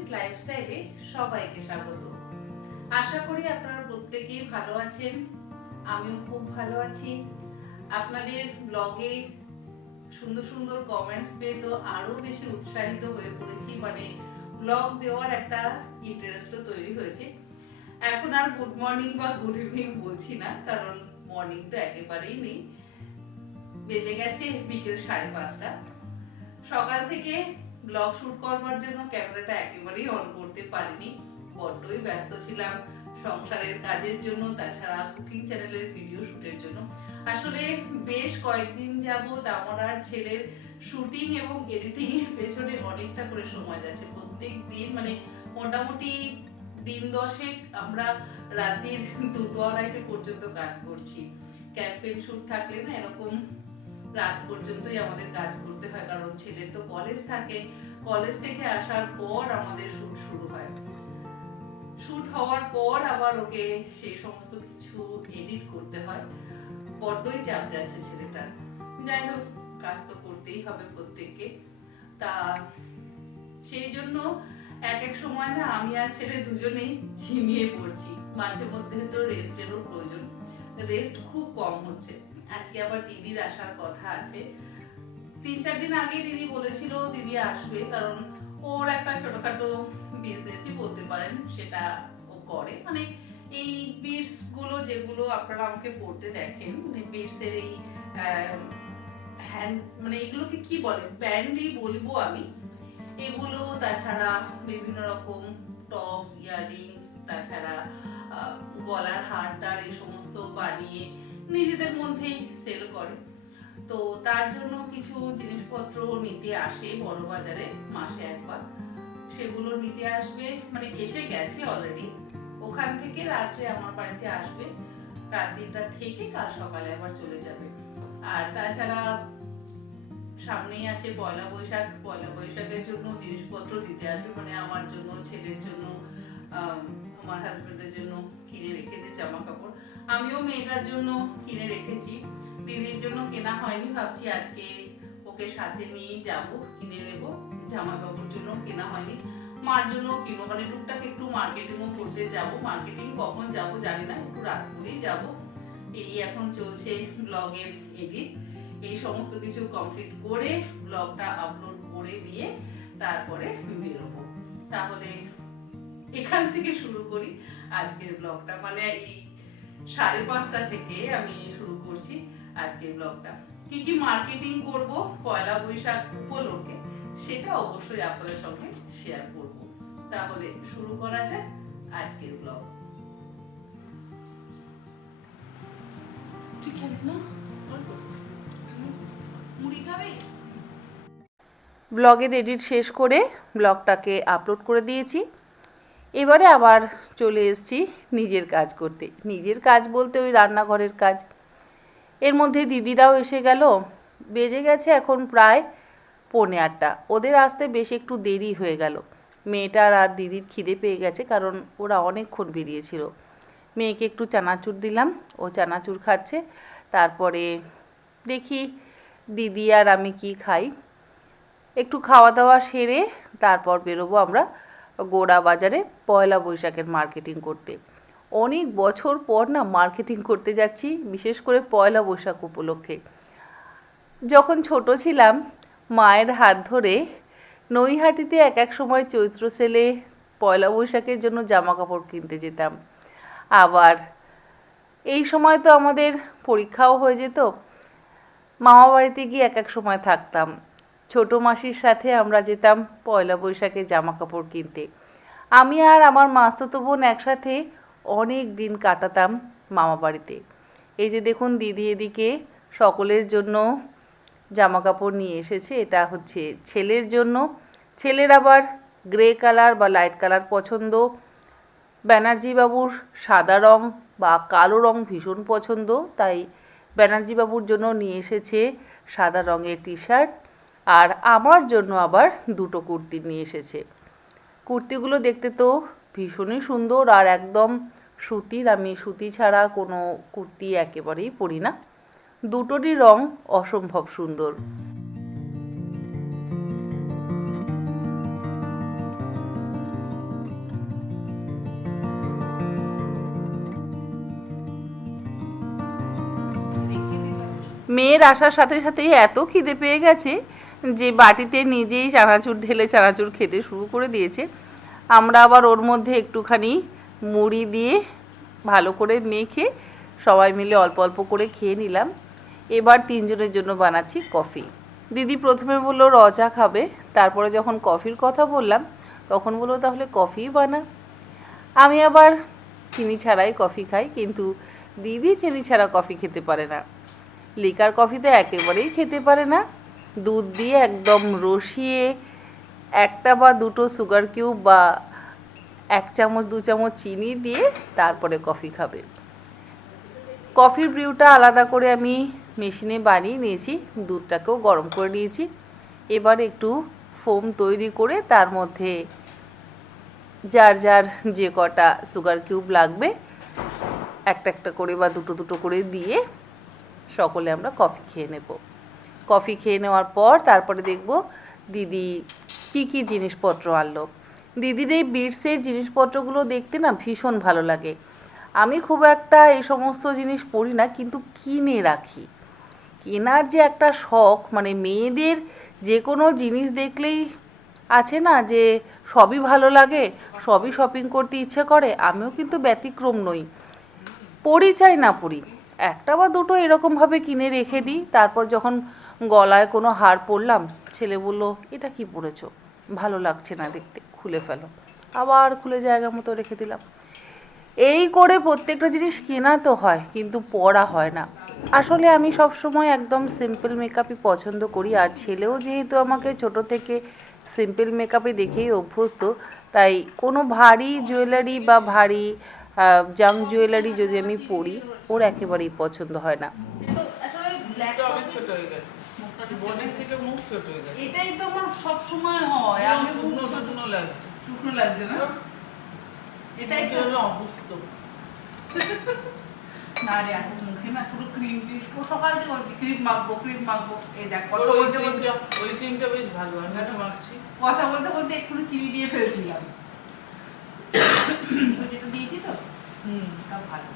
দিদিস লাইফস্টাইলে সবাইকে স্বাগত। আশা করি আপনারা প্রত্যেকেই ভালো আছেন, আমিও খুব ভালো আছি। আপনাদের ব্লগে সুন্দর সুন্দর কমেন্টস পেয়ে তো আরও বেশি উৎসাহিত হয়ে পড়েছি মানে ব্লগ দেওয়ার একটা ইন্টারেস্টও তৈরি হয়েছে। এখন আর গুড মর্নিং বা গুড ইভিনিং বলছি না, কারণ মর্নিং তো একেবারেই নেই। বেজে গেছে বিকেল সাড়ে পাঁচটা। সকাল থেকে ব্লগ শুট করবার জন্য ক্যামেরাটা একেবারেই অন করতে পারিনি। বড্ডই ব্যস্ত ছিলাম সংসারের কাজের জন্য, তাছাড়া কুকিং চ্যানেলের ভিডিও শুটের জন্য। আসলে বেশ কয়েকদিন যাবত আমার আর ছেলের শুটিং এবং এডিটিং এর পেছনে অনেকটা করে সময় যাচ্ছে। প্রত্যেক দিন মানে মোটামুটি দিন দশেক আমরা রাতের দুটো আড়াইটে পর্যন্ত কাজ করছি। ক্যাম্পেইন শুট থাকলে না এরকম রাত পর্যন্তই আমাদের কাজ করতে হয়, কারণ ছেলের তো কলেজ থাকে। কলেজ থেকে আসার পর আমাদের শুট শুরু হয়। শুট হওয়ার পর আবার ওকে সেই সমস্ত কিছু এডিট করতে হয়। বড্ডই চাপ যাচ্ছে ছেলেটার। যাই হোক, কাজ তো করতেই হবে প্রত্যেককে। তা সেই জন্য এক এক সময় না আমি আর ছেলে দুজনেই ঝিমিয়ে পড়ছি। মাঝে মধ্যে তো রেস্টেরও প্রয়োজন। রেস্ট খুব কম হচ্ছে। আজকে আবার দিদির আসার কথা আছে। তিন চার দিন আগে দিদি বলেছিল দিদি আসবে, কারণ ওর একটা ছোটখাটো বিজনেসই বলতে পারেন, সেটা ও করে। মানে এই বিটসগুলো যেগুলো আপনারা আমাকে পড়তে দেখেন মানে বিটস এর এই হ্যান্ড মানে এগুলোকে কি বলে? ব্যান্ডই বলব আমি। এগুলো তাছাড়া বিভিন্ন রকম টপস ইয়াররিংস তাছাড়া গলার হারটার এই সমস্ত বানিয়ে নিজেদের মধ্যেই সেল করে। তো তার জন্য কিছু জিনিসপত্র নিতে আসে বড় বাজারে মাসে একবার। সেগুলো নিতে আসবে মানে এসে গেছে অলরেডি ওখান থেকে রাত্রে আমার বাড়িতে আসবে। রাত দিনটা থেকে কাল সকালে আবার চলে যাবে। আর তাছাড়া সামনেই আছে পয়লা বৈশাখ। পয়লা বৈশাখের জন্য জিনিসপত্র দিতে আসবে মানে আমার জন্য ছেলের জন্য আম, আমার হাজবেন্ডের জন্য কিনে রেখেছে জামা কাপড় আমিও মেয়েটার জন্য কিনে রেখেছি। দিদির জন্য কেনা হয়নি, ভাবছি আজকে ওকে সাথে নিয়ে যাব, কিনে নেব। জামা কাপড় জন্য কেনা হয়নি। মার জন্য কিনবো মানে টুকটাক একটু মার্কেটিংও করতে যাব। মার্কেটিং কখন যাব জানি না, একটু রাত করেই যাব। এই এখন চলছে ব্লগের এডিট এই সমস্ত কিছু কমপ্লিট করে ব্লগটা আপলোড করে দিয়ে তারপরে বেরোবো। তাহলে এখান থেকে শুরু করি আজকের ব্লগটা মানে এই সাড়ে পাঁচটা থেকে আমি শুরু করছি আজকের ব্লগটা। কি কি মার্কেটিং করব পয়লা বৈশাখ উপলক্ষে সেটা অবশ্যই আপনাদের সঙ্গে শেয়ার করব। তাহলে শুরু করা যাক আজকের ব্লগ। তুই মুড়ি খাবে? ব্লগের এডিট শেষ করে ব্লগটাকে আপলোড করে দিয়েছি। এবারে আবার চলে এসেছি নিজের কাজ করতে। নিজের কাজ বলতে ওই রান্নাঘরের কাজ। এর মধ্যে দিদিরাও এসে গেল। বেজে গেছে এখন প্রায় পৌনে আটটা। ওদের আসতে বেশ একটু দেরি হয়ে গেল। মেয়েটার আর দিদির খিদে পেয়ে গেছে কারণ ওরা অনেকক্ষণ বেরিয়েছিল। মেয়েকে একটু চানাচুর দিলাম। ও চানাচুর খাচ্ছে। তারপরে দেখি দিদি আর আমি কি খাই। একটু খাওয়া দাওয়া সেরে তারপর বেরোবো আমরা। গোড়া বাজারে পয়লা বৈশাখের মার্কেটিং করতে। অনেক বছর পর না মার্কেটিং করতে যাচ্ছি, বিশেষ করে পয়লা বৈশাখ উপলক্ষে। যখন ছোট ছিলাম, মায়ের হাত ধরে নৈহাটিতে এক এক সময় চৈত্র সেলে পয়লা বৈশাখের জন্য জামা কাপড় কিনতে যেতাম। আবার এই সময় তো আমাদের পরীক্ষাও হয়ে যেত মামা বাড়িতে গিয়ে এক এক সময় থাকতাম। ছোট মাসির সাথে আমরা যেতাম পয়লা বৈশাখে জামা কাপড় কিনতে। আমি আর আমার মাস্তুতো বোন একসাথে অনেক দিন কাটাতাম মামা বাড়িতে। এই যে দেখুন দিদি এদিকে সকলের জন্য জামা কাপড় নিয়ে এসেছে, এটা হচ্ছে ছেলের জন্য। ছেলের আবার গ্রে কালার বা লাইট কালার পছন্দ। ব্যানার্জি বাবুর সাদা রং বা কালো রং ভীষণ পছন্দ, তাই ব্যানার্জি বাবুর জন্য নিয়ে এসেছে সাদা রঙের টি শার্ট আর আমার জন্য আবার দুটো কুর্তি নিয়ে এসেছে। কুর্তিগুলো দেখতে তো ভীষণই সুন্দর আর একদম সুতির, আমি সুতি ছাড়া কোনো কুর্তি একেবারেই পরি না। দুটোরই রং অসম্ভব সুন্দর। মেয়ের আসার সাথে সাথেই এত খিদে পেয়ে গেছে যে বাটিতে নিজেই চানাচুর, ঢেলে চানাচুর খেতে শুরু করে দিয়েছে। আমরা আবার ওর মধ্যে একটুখানি মুড়ি দিয়ে ভালো করে মেখে সবাই মিলে অল্প অল্প করে খেয়ে নিলাম। এবার তিনজনের জন্য বানাচ্ছি কফি। দিদি প্রথমে বলল রজা খাবে। তারপরে যখন কফির কথা বললাম, তখন বলল, তাহলে কফিই বানা। আমি আবার চিনি ছাড়াই কফি খাই, কিন্তু দিদি চিনি ছাড়া কফি খেতে পারে না। লিকার কফি তো একেবারেই খেতে পারে না। দুধ দিয়ে একদম রসিয়ে একটা বা দুটো সুগার কিউব বা এক চামচ, দু চামচ চিনি দিয়ে তারপরে কফি খাবে। কফির ব্রিউটা আলাদা করে আমি মেশিনে বানিয়ে নিয়েছি, দুধটাকেও গরম করে নিয়েছি। এবার একটু ফোম তৈরি করে তার মধ্যে যার যার যে কটা সুগার কিউব লাগবে, একটা একটা করে বা দুটো দুটো করে দিয়ে সকলে আমরা কফি খেয়ে নেব। কফি খেয়ে নেওয়ার পর তারপরে দেখব দিদি কি কি জিনিসপত্র আনলো। দিদির এই বিটসের জিনিসপত্রগুলো দেখতে না ভীষণ ভালো লাগে। আমি খুব একটা এই সমস্ত জিনিস পড়ি না, কিন্তু কিনে রাখি। কেনার যে একটা শখ মানে মেয়েদের যে কোনো জিনিস দেখলেই আছে না যে সবই ভালো লাগে, সবই শপিং করতে ইচ্ছে করে, আমিও কিন্তু ব্যতিক্রম নই। পড়ি চাই না পড়ি একটা বা দুটো এরকমভাবে কিনে রেখে দিই, তারপর যখন গলায় কোনো হার পরলাম ছেলে বলল এটা কি পরেছো? ভালো লাগছে না দেখতে খুলে ফেলো। আবার খুলে জায়গা মতো রেখে দিলাম। এই করে প্রত্যেকটা জিনিস কেনা তো হয় কিন্তু পড়া হয় না। আসলে আমি সব সময় একদম সিম্পল মেকআপই পছন্দ করি আর ছেলেও যেহেতু আমাকে ছোট থেকে সিম্পল মেকআপে দেখেই অভ্যস্ত তাই কোনো ভারী জুয়েলারি বা ভারী জাং জুয়েলারি যদি আমি পরি ওর একেবারেই পছন্দ হয় না। মুখটা হয়ে গেছে এটাই তো আমার সব সময় হয় আমি শুকনো শুকনো লাগছে। শুকনো লাগছে না? এটাই তো অসুস্থ না রে এখন মুখে না পুরো ক্রিম টিস সকাল থেকে বলছি ক্রিম মাখবো ক্রিম মাখবো। এই দেখ কথা বলতে বলতে ওই ক্রিমটা বেশ ভালো আমি এটা মাখছি। কথা বলতে বলতে একটু চিনি দিয়ে ফেলছিলাম। ওই যেটা দিয়েছি তো? হুম। তা ভালো।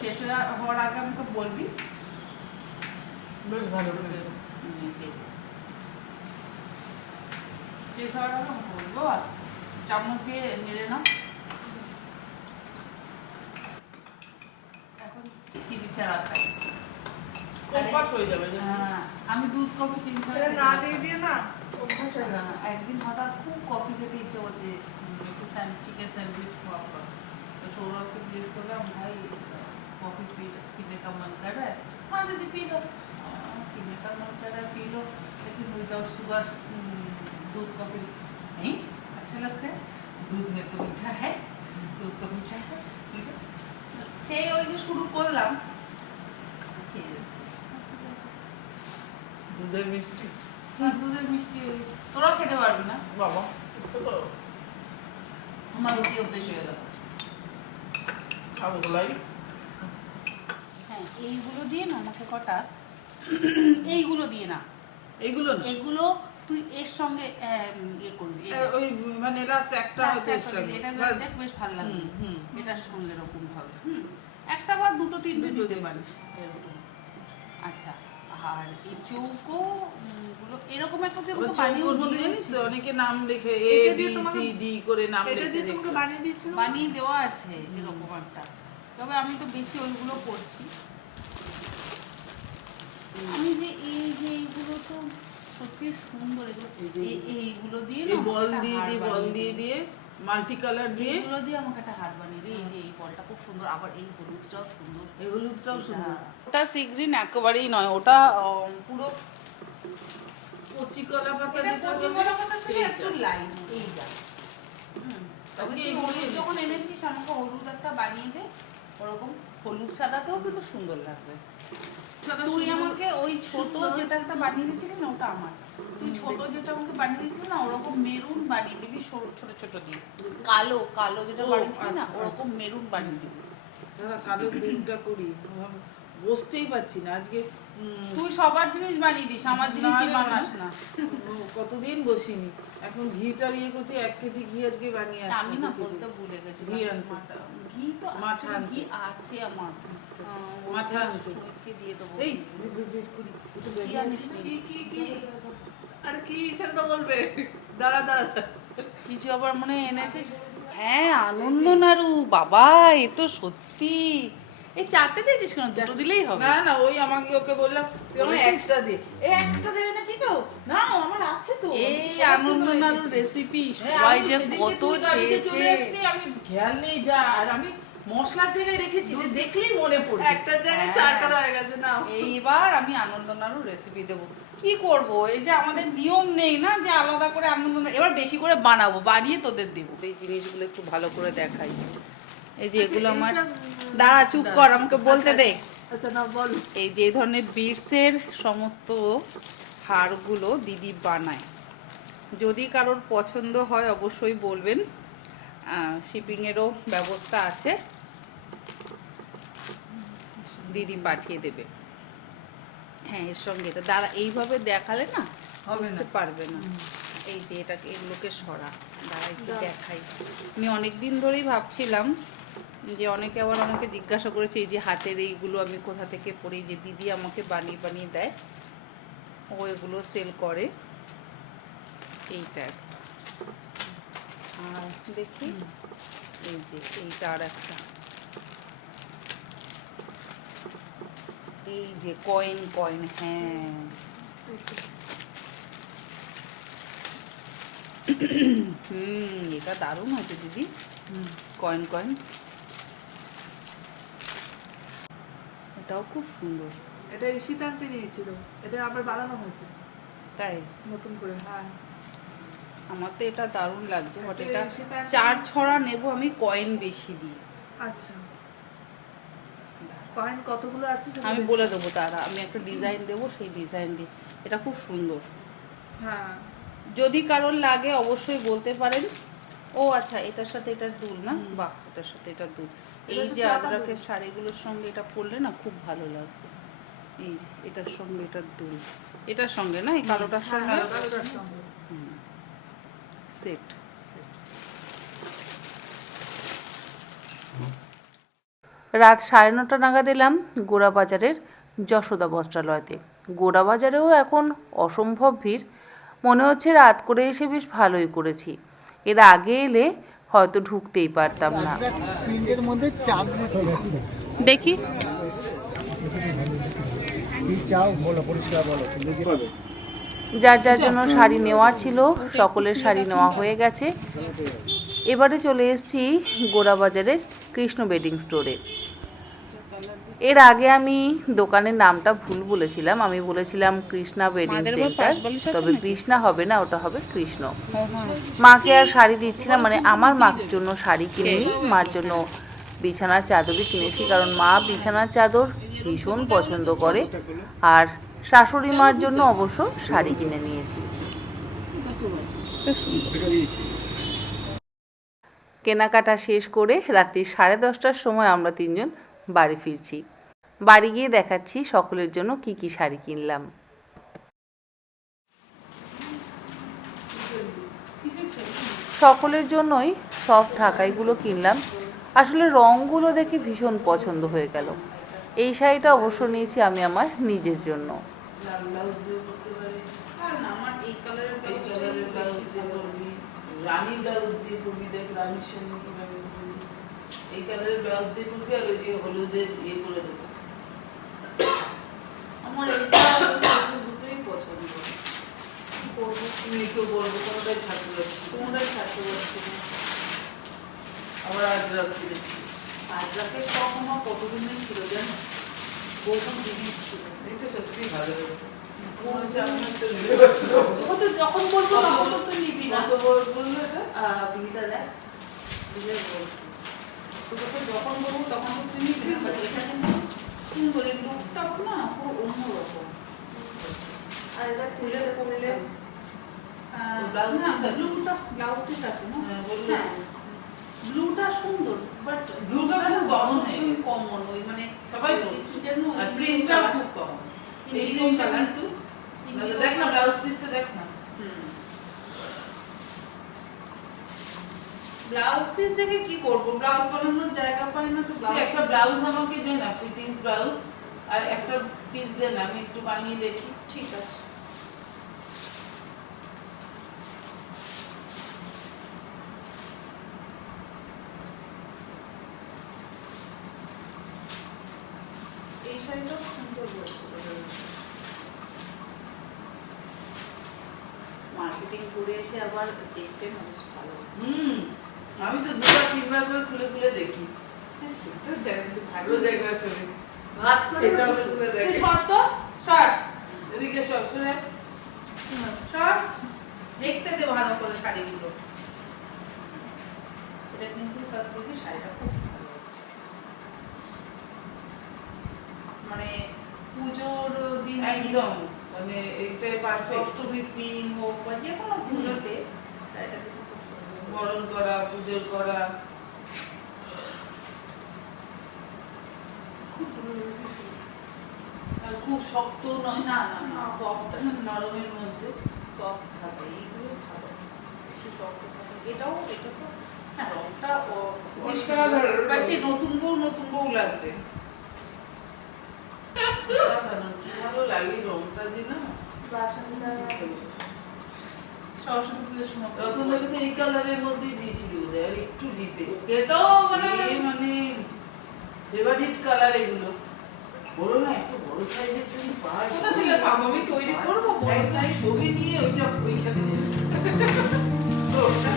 শেষ হওয়ার আগে আমাকে বলবি? বেশ ভালো করে শেষ হওয়ার আগে আমাকে বলবো আর চামচ দিয়ে নেড়ে নাও এখন চিনি ছাড়া খাই অভ্যাস হয়ে যাবে যে। হ্যাঁ, আমি দুধ কফি চিনি ছাড়া এটা খেতে না পারি দিয়ে দিয়ে না অভ্যাস হয়ে গেছে হ্যাঁ, একদিন হঠাৎ খুব কফি খেতে ইচ্ছে করছে উম, একটু চিকেন স্যান্ডউইচ খাওয়া পর তো সৌরভকে জিজ্ঞেস করলাম ভাই कॉफी पी पीने का मन कर रहा है हाँ दीदी पी लो हाँ, पीने का मन कर रहा है पी लो लेकिन विदाउट शुगर दूध कॉफी नहीं अच्छा लगता है दूध में तो मीठा है दूध तो मीठा है ठीक है সেই ওই যে শুরু করলাম খেয়ে যাচ্ছে ঠিক আছে দুধের মিষ্টি আর দুধের মিষ্টি ওই তোরা খেতে পারবি না বাবা একটু তো আমার অতি অভ্যেস হয়ে গেল খাবো গোলাই হ্যাঁ এইগুলো দিয়ে না আমাকে কটা এইগুলো দিয়ে না। এইগুলো না? এগুলো তুই এর সঙ্গে ইয়ে করবি। ওই মানে লাস্ট একটা। এটা দেখ বেশ ভালো। এটার সঙ্গে এরকম হুম। একটা বা দুটো তিনটে দিতে পারিস এরকম। আচ্ছা আর এই চৌকো গুলো এরকম একটা দিয়ে ওই আমাকে বানিয়েও চৌকোর মধ্যে জানিস অনেকে নাম লিখে এ বি সি ডি করে নাম এটা দিয়ে তোমাকে বানিয়ে দিয়েছিল বানিয়ে দেওয়া আছে এরকম একটা। তবে আমি তো বেশি ওইগুলো করছি। আমি যে এই যে এইগুলো তো সত্যি সুন্দর এগুলো এই এই- এইগুলো দিয়ে এই বল দিয়ে হার দিয়ে বল বানিয়ে দিয়ে দিয়ে মাল্টি কালার দিয়ে। এইগুলো দিয়ে আমাকে একটা হার বানিয়ে দিই। এই যে এই বলটা খুব সুন্দর আবার এই হলুদটাও সুন্দর। এই হলুদটাও সুন্দর। ওটা সিগ্রিন একেবারেই নয় ওটা পুরো কচি কলা পাতা যেটা কচি কলা পাতা থেকে একটু লাইন এই যা। আজকে হলুদ যখন এনেছিস আমাকে হলুদ একটা বানিয়ে দে ওরকম হলুদ সাদাতেও কিন্তু সুন্দর লাগবে। তুই আমাকে ওই ছোট যেটা একটা বানিয়ে দিয়েছিলি না ওটা আমার। তুই ছোট যেটা আমাকে বানিয়ে দিয়েছিলি না ওরকম মেরুন বানিয়ে দিবি ছোট ছোট দিয়ে। কালো কালো যেটা বানিয়েছিলি না আচ্ছা, ওরকম মেরুন বানিয়ে দিবি। দাদা কালো দুধটা করি। বসতেই পারছি না। আজকে তুই সবার জিনিস বানিয়ে দিস আমার জিনিসই বানাস না। না কতদিন বসিনি। এখন ঘিটা ইয়ে করছি এক কেজি ঘি আজকে বানিয়ে আসছি আমি না বলতে ভুলে গেছি ঘি আনতে। ঘি তো মাঠে ঘি আছে আমার। মাঠে। সুমিতকে দিয়ে দেবো। এই কি আনিস কি কি কি? আরে কি সেটা তো বলবে। দাঁড়া দাঁড়া কিছু আবার মনে এনেছিস হ্যাঁ আনন্দ নাড়ু বাবা এ তো সত্যি। এই চারটে দিয়েছিস কেন? দুটো দিলেই হবে। না না ওই আমাকে ওকে বললাম তুই একটা দে। একটা দেবে না কি গো না এই সবার আনন্দ জন্য নাড়ুর রেখেছি। রেসিপি সবাই যে কত তুই গাড়িতে চলে চেয়েছে আমি খেয়াল নেই যা আর আমি মশলার জায়গায় রেখেছি যে দেখলেই মনে একটা জায়গায় হ্যাঁ। চারটা হয়ে গেছে না এইবার আমি আনন্দনাড়ু রেসিপি দেবো। কি করব? এই যে আমাদের নিয়ম নেই না যে আলাদা করে আনন্দ এবার বেশি করে বানাবো বানিয়ে তোদের দেবো। এই জিনিসগুলো একটু ভালো করে দেখাই। এই যে এগুলো আমার দাঁড়া চুপ কর আমাকে বলতে দে। আচ্ছা না বল। এই যে ধরনের বিটসের সমস্ত হাড়গুলো দিদি বানায়। যদি কারোর পছন্দ হয় অবশ্যই বলবেন। শিপিংয়েরও ব্যবস্থা আছে। দিদি পাঠিয়ে দেবে। হ্যাঁ এর সঙ্গে এটা দাঁড়া এইভাবে দেখালে না হবে বুঝতে পারবে না। এই যে এটাকে এগুলোকে সরা। দাঁড়া একটু দেখাই। আমি অনেক দিন ধরেই ভাবছিলাম যে অনেকে আবার আমাকে জিজ্ঞাসা করেছে এই যে হাতের এইগুলো আমি কোথা থেকে পড়ি? যে দিদি আমাকে বানিয়ে বানিয়ে দেয়। ও এগুলো সেল করে। এইটা। আর দেখি। এই যে এইটা আর একটা। এই যে কয়েন কয়েন হ্যাঁ। হুম এটা দারুণ আছে দিদি। কয়েন কয়েন এটাও খুব সুন্দর। এটা ঈশিতান্তে নিয়েছিল। এটা আবার বানানো হয়েছে। তাই? নতুন করে হ্যাঁ। আমার তো এটা দারুণ লাগছে বাট এটা চার ছড়া নেব আমি কয়েন বেশি দিয়ে। আচ্ছা। কয়েন কতগুলো আছে আমি বলে দেবো তারা আমি একটা ডিজাইন দেবো সেই ডিজাইন দিয়ে। এটা খুব সুন্দর। হ্যাঁ। যদি কারোর লাগে অবশ্যই বলতে পারেন। ও আচ্ছা এটার সাথে এটার দুল না? বাহ এটার সাথে এটার দুল। এই যে আদ্রাকের শাড়িগুলোর সঙ্গে এটা পরলে না খুব ভালো লাগবে। এই এটার সঙ্গে এটার দুল। এটার সঙ্গে না? এই কালোটার সঙ্গে? হ্যাঁ, কালোটার সঙ্গে। সেট রাত সাড়ে নটা নাগাদ এলাম গোড়া বাজারের যশোদা বস্ত্রালয়তে গোড়া বাজারেও এখন অসম্ভব ভিড়। মনে হচ্ছে রাত করে এসে বেশ ভালোই করেছি। এর আগে এলে হয়তো ঢুকতেই পারতাম না। দেখি। চাও বলো পরিষ্কার বলো। তুমি কি পাবে যার যার জন্য শাড়ি নেওয়া ছিল সকলের শাড়ি নেওয়া হয়ে গেছে। এবারে চলে এসেছি গোড়াবাজারের কৃষ্ণ বেডিং স্টোরে। এর আগে আমি দোকানের নামটা ভুল বলেছিলাম। আমি বলেছিলাম কৃষ্ণা বেডিং সেন্টার তবে কৃষ্ণা হবে না ওটা হবে কৃষ্ণ। মাকে আর শাড়ি দিচ্ছি না মানে আমার মার জন্য শাড়ি কিনিনি মার জন্য বিছানার চাদরই কিনেছি কারণ মা বিছানার চাদর ভীষণ পছন্দ করে। আর শাশুড়ি মার জন্য অবশ্য শাড়ি কিনে নিয়েছি। কেনাকাটা শেষ করে রাত্রি সাড়ে দশটার সময় আমরা তিনজন বাড়ি ফিরছি। বাড়ি গিয়ে দেখাচ্ছি সকলের জন্য কি কি শাড়ি কিনলাম। সকলের জন্যই সব ঢাকাইগুলো কিনলাম। আসলে রঙগুলো দেখে ভীষণ পছন্দ হয়ে গেল। এই শাড়িটা অবশ্য নিয়েছি আমি আমার নিজের জন্য। লাল ব্লাউজ দিয়ে করতে পারিস আমার এই কালারের এই কালারের ব্লাউজ দিয়ে করবি রানী ব্লাউজ দিয়ে করবি দেখ রানীর সঙ্গে কীভাবে করেছি এই কালারের ব্লাউজ দিয়ে করবি আর ওই যে হলুদের ইয়ে করে দেবো। আমার এটা দুটোই পছন্দ। করব মেয়েকেও বলব কোনোটাই ছাড়তে পারছি কোনোটাই থাকতে পারছি না। আজ রাত কিনেছি আজরাকের শখ ছিল জানিস বহু দিনই ছিল। এটা সত্যি ভালো হয়েছে। হচ্ছে আমি একটা ও তো যখন বলব তখন তো তুই নিবি না। বলল এটা? দেখ বুঝে বলছি। তোকে যখন বলব তখন তো তুই নিবি না। এটা কিন্তু সুন্দর এই লুকটাও না পুরো অন্যরকম। আর এটা খুলে করলে Blouse piece আছে? ব্লাউজ পিস আছে না? হ্যাঁ, বলল। ব্লুটা সুন্দর বাট Blue টা খুব হয়ে গেছে। কমন ওই মানে সবাই। যেন আর খুব না কিন্তু দেখ না ব্লাউজ পিসটা দেখ না। ব্লাউজ পিস দেখে কি করব? ব্লাউজ বানানোর জায়গা পাই না তো ব্লাউজ একটা ব্লাউজ আমাকে দে না ফিটিংস ব্লাউজ আর একটা পিস দে না আমি একটু বানিয়ে দেখি। ঠিক আছে। এই সুন্দর মার্কেটিং করে এসে আবার দেখতে মানুষ ভালো। হুম আমি তো দুবার তিনবার করে খুলে খুলে দেখি। সেটা জানি ভালো। ভালো জায়গা করে। ভাজ করে খুলে খুলে সর তো সর। এদিকে সব শুনে সর। দেখতে দে ভালো করে শাড়িগুলো। এটা কিন্তু তার শাড়িটা খুব ভালো হচ্ছে মানে পুজোর দিন একদম। মানে এইটাই পারফেক্ট অষ্টমীর দিন হোক বা যে কোনো পুজোতে খুব সুন্দর বরণ করা। পুজো করা আর খুব শক্ত নয়। না না না সফট আছে। নরমের মধ্যে সফট থাকে। এইগুলো ভালো। বেশি শক্ত থাকে। এটাও এটা তো হ্যাঁ রংটা অসাধারণ। নতুন বউ নতুন বউ লাগছে সাধারণ কি ভালো লাগে রংটা না। সরস্বতী পুজোর সময় রতনদাকে তো এই কালারের মধ্যেই দিয়েছিল বোধহয়, আর একটু ডিপে। ওকে তো মানে মানে ফেভারিট কালার এগুলো। বলো না একটু বড় সাইজের তুমি পার কোথা থেকে পাবো? আমি তৈরি করব বড় সাইজ? ছবি নিয়ে ওইটা ওইখানে তো ওটা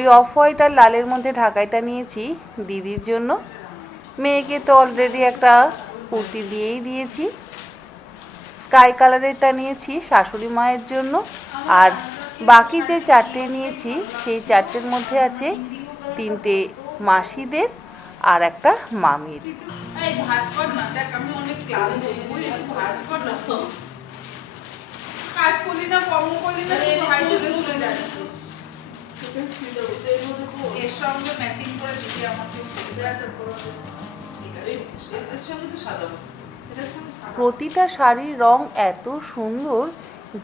ওই অফ হোয়াইট আর লালের মধ্যে ঢাকাইটা নিয়েছি দিদির জন্য। মেয়েকে তো অলরেডি একটা কুর্তি দিয়েই দিয়েছি। স্কাই কালারেরটা নিয়েছি শাশুড়ি মায়ের জন্য। আর বাকি যে চারটে নিয়েছি, সেই চারটের মধ্যে আছে তিনটে মাসিদের আর একটা মামির। কাজ করলি না, কর্ম করলি না তুলে তুলে যাচ্ছিস এর সঙ্গে ম্যাচিং করে দিদি আমাকে সেটা তো করে দে। ঠিক আছে এটার সঙ্গে তো সাদা এটার সঙ্গে সাদা। প্রতিটা শাড়ির রং এত সুন্দর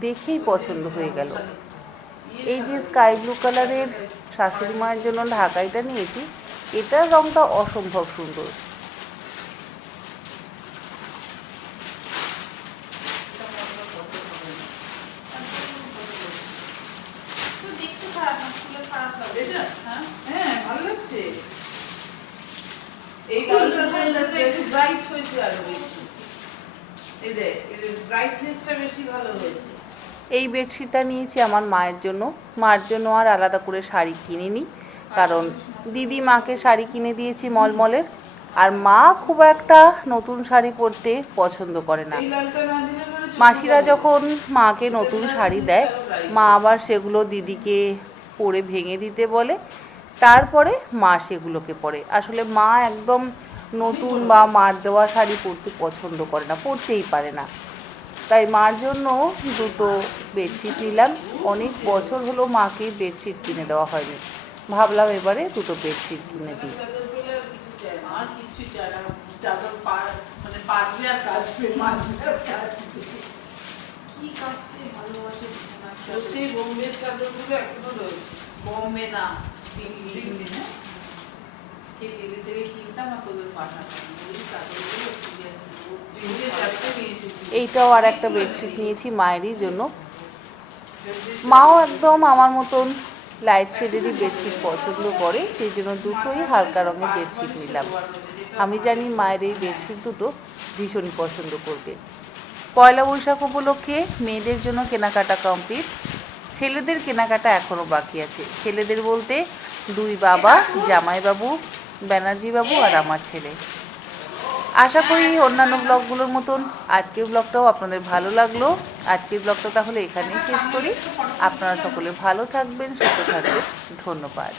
দেখেই পছন্দ হয়ে গেল এই যে স্কাই ব্লু কালারের শাশুড়ি মায়ের জন্য ঢাকাইটা নিয়েছি এটার রংটা অসম্ভব সুন্দর তো দেখতে খারাপ না খুলে খারাপ লাগে এটা? হ্যাঁ হ্যাঁ ভালো লাগছে এই লালটা একটু ব্রাইট হয়েছে আরও বেশি এই দেখ এর ব্রাইটনেসটা বেশি ভালো হয়েছে এই বেডশিটটা নিয়েছি আমার মায়ের জন্য। মার জন্য আর আলাদা করে শাড়ি কিনিনি। কারণ দিদি মাকে শাড়ি কিনে দিয়েছি মলমলের। আর মা খুব একটা নতুন শাড়ি পরতে পছন্দ করে না। মাসিরা যখন মাকে নতুন শাড়ি দেয়, মা আবার সেগুলো দিদিকে পরে ভেঙে দিতে বলে। তারপরে মা সেগুলোকে পরে। আসলে মা একদম নতুন বা মার দেওয়া শাড়ি পরতে পছন্দ করে না, পরতেই পারে না। তাই মার জন্য দুটো বেডশিট নিলাম। অনেক বছর হলো মাকে বেডশিট কিনে দেওয়া হয়নি। ভাবলাম এবারে দুটো বেডশিট কিনে দিই। সেই এইটাও আর একটা বেডশিট নিয়েছি মায়েরই জন্য। মাও একদম আমার মতন লাইট শেডেরই বেডশিট পছন্দ করে, সেই জন্য দুটোই হালকা রঙের বেডশিট নিলাম। আমি জানি মায়ের এই বেডশিট দুটো ভীষণই পছন্দ করবে। পয়লা বৈশাখ উপলক্ষে মেয়েদের জন্য কেনাকাটা কমপ্লিট ছেলেদের কেনাকাটা এখনও বাকি আছে। ছেলেদের বলতে দুই বাবা, জামাইবাবু ব্যানার্জি বাবু আর আমার ছেলে। আশা করি অন্যান্য ব্লগগুলোর মতন আজকের ব্লগটাও আপনাদের ভালো লাগল। আজকের ব্লগটা তাহলে এখানেই শেষ করি। আপনারা সকলে ভালো থাকবেন, সুস্থ থাকবেন। ধন্যবাদ।